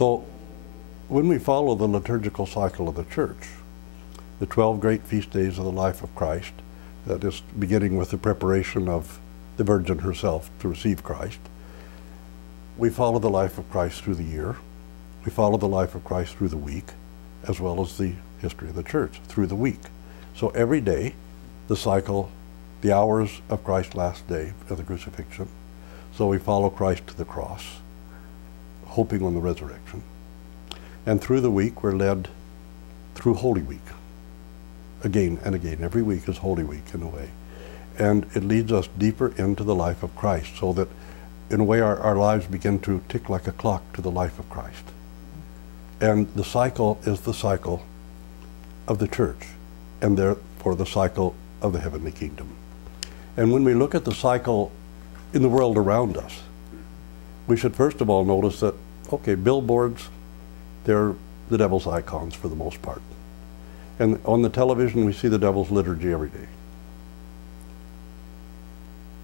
So when we follow the liturgical cycle of the Church, the 12 great feast days of the life of Christ, that is beginning with the preparation of the Virgin herself to receive Christ, we follow the life of Christ through the year. We follow the life of Christ through the week, as well as the history of the Church through the week. So every day, the cycle, the hours of Christ's last day of the crucifixion. So we follow Christ to the cross, hoping on the resurrection. And through the week, we're led through Holy Week. Again and again, every week is Holy Week in a way. And it leads us deeper into the life of Christ, so that in a way our lives begin to tick like a clock to the life of Christ. And the cycle is the cycle of the Church, and therefore the cycle of the heavenly kingdom. And when we look at the cycle in the world around us, we should first of all notice that, okay, billboards, they're the devil's icons for the most part. And on the television, we see the devil's liturgy every day.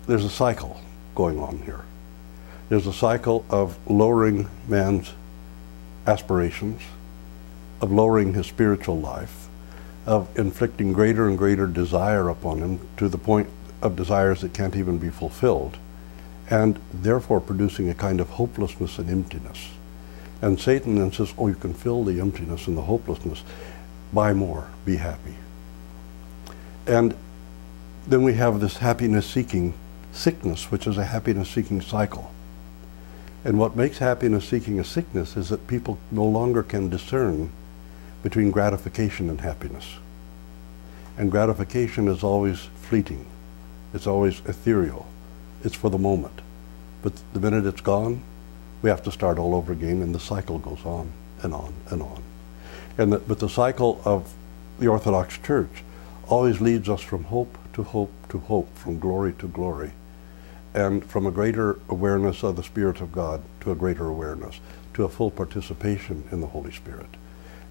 There's a cycle going on here. There's a cycle of lowering man's aspirations, of lowering his spiritual life, of inflicting greater and greater desire upon him to the point of desires that can't even be fulfilled, and therefore producing a kind of hopelessness and emptiness. And Satan then says, oh, you can fill the emptiness and the hopelessness. Buy more, be happy. And then we have this happiness-seeking sickness, which is a happiness-seeking cycle. And what makes happiness-seeking a sickness is that people no longer can discern between gratification and happiness. And gratification is always fleeting. It's always ethereal. It's for the moment. But the minute it's gone, we have to start all over again, and the cycle goes on and on and on. But the cycle of the Orthodox Church always leads us from hope to hope to hope, from glory to glory, and from a greater awareness of the Spirit of God to a greater awareness, to a full participation in the Holy Spirit.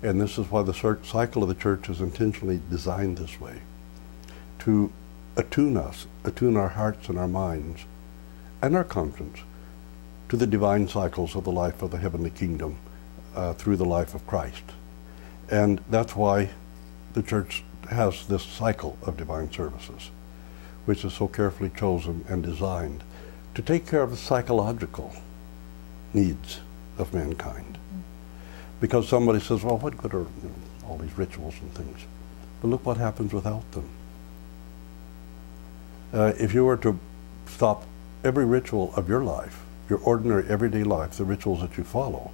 And this is why the cycle of the Church is intentionally designed this way, to attune us, attune our hearts and our minds and our conscience to the divine cycles of the life of the heavenly kingdom through the life of Christ. And that's why the Church has this cycle of divine services, which is so carefully chosen and designed to take care of the psychological needs of mankind. Because somebody says, well, what good are all these rituals and things? But look what happens without them. If you were to stop every ritual of your life, your ordinary everyday life, the rituals that you follow,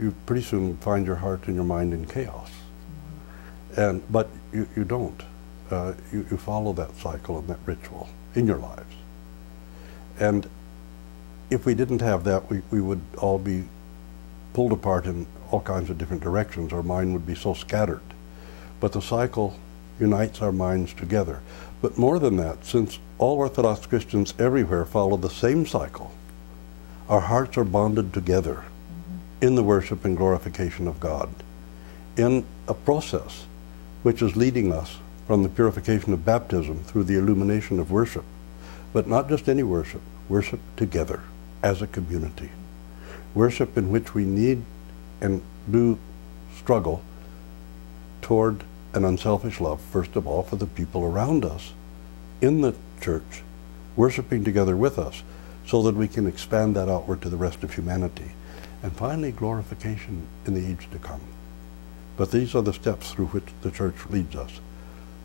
you pretty soon find your heart and your mind in chaos. But you don't. You follow that cycle and that ritual in your lives. And if we didn't have that, we would all be pulled apart in all kinds of different directions. Our mind would be so scattered. But the cycle unites our minds together. But more than that, since all Orthodox Christians everywhere follow the same cycle, our hearts are bonded together in the worship and glorification of God, in a process which is leading us from the purification of baptism through the illumination of worship, but not just any worship, worship together as a community. Worship in which we need and do struggle toward an unselfish love, first of all, for the people around us in the Church, worshiping together with us so that we can expand that outward to the rest of humanity. And finally, glorification in the age to come. But these are the steps through which the Church leads us.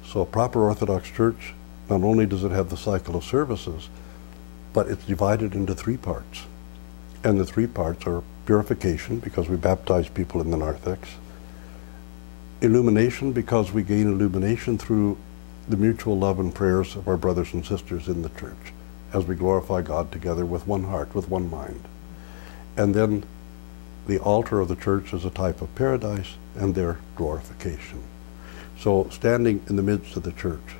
So a proper Orthodox Church, not only does it have the cycle of services, but it's divided into three parts. And the three parts are purification, because we baptize people in the narthex; illumination, because we gain illumination through the mutual love and prayers of our brothers and sisters in the Church, as we glorify God together with one heart, with one mind. And then the altar of the Church is a type of paradise and their glorification. So standing in the midst of the Church,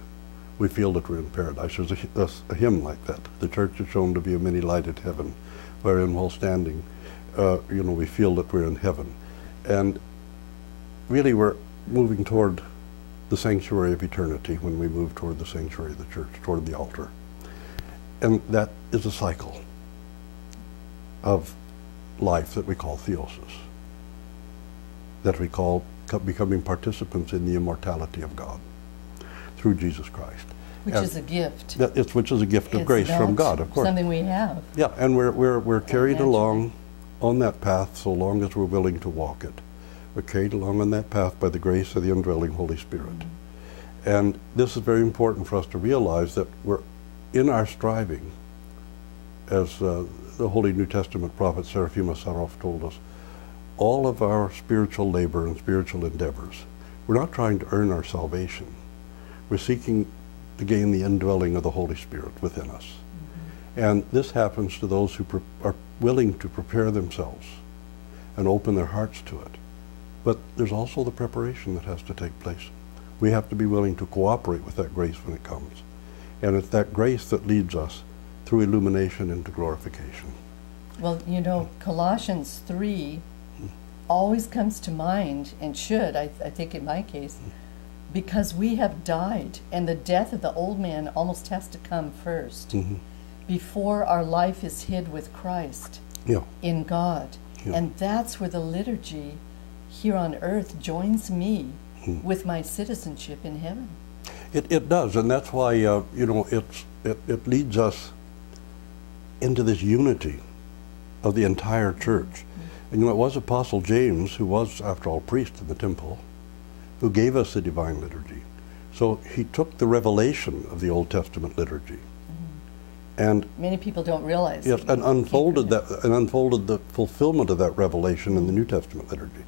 we feel that we're in paradise. There's a hymn like that. The Church is shown to be a many-lighted heaven, wherein while standing, we feel that we're in heaven. And really we're moving toward the sanctuary of eternity when we move toward the sanctuary of the Church, toward the altar. And that is a cycle of life that we call theosis. that we call becoming participants in the immortality of God through Jesus Christ. Which is a gift. Which is a gift of grace from God, of course. Something we have. Yeah, and we're carried along on that path so long as we're willing to walk it. We're carried along on that path by the grace of the indwelling Holy Spirit. And this is very important for us to realize, that we're in our striving, as the Holy New Testament prophet Seraphim Sarov told us, all of our spiritual labor and spiritual endeavors, we're not trying to earn our salvation. We're seeking to gain the indwelling of the Holy Spirit within us. And this happens to those who are willing to prepare themselves and open their hearts to it. But there's also the preparation that has to take place. We have to be willing to cooperate with that grace when it comes. And it's that grace that leads us through illumination into glorification. Well, you know, Colossians 3 always comes to mind, and should, I think in my case, because we have died, and the death of the old man almost has to come first, before our life is hid with Christ in God. And that's where the liturgy here on earth joins me with my citizenship in heaven. It does, and that's why you know, it leads us into this unity of the entire church. And you know, it was Apostle James, who was, after all, priest in the temple, who gave us the Divine Liturgy. So he took the revelation of the Old Testament liturgy, and many people don't realize. Yes, and unfolded the fulfillment of that revelation in the New Testament liturgy.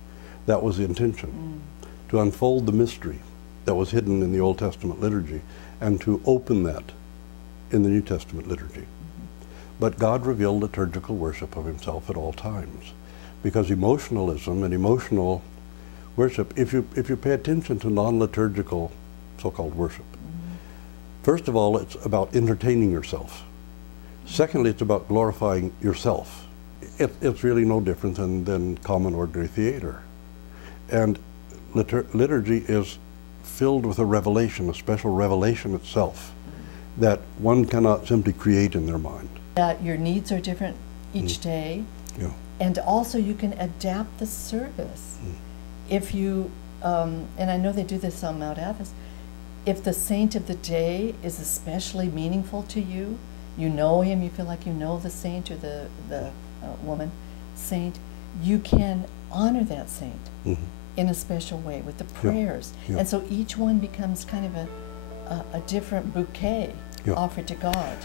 That was the intention, to unfold the mystery that was hidden in the Old Testament liturgy, and to open that in the New Testament liturgy. But God revealed liturgical worship of himself at all times, because emotionalism and emotional worship, if you pay attention to non-liturgical so-called worship, first of all, it's about entertaining yourself. Secondly, it's about glorifying yourself. It's really no different than common ordinary theater. And liturgy is filled with a revelation, a special revelation itself, that one cannot simply create in their mind. That your needs are different each day, and also you can adapt the service. If you, and I know they do this on Mount Athos, if the saint of the day is especially meaningful to you, you know him, you feel like you know the saint or the woman saint, you can honor that saint in a special way with the prayers. And so each one becomes kind of a different bouquet offered to God.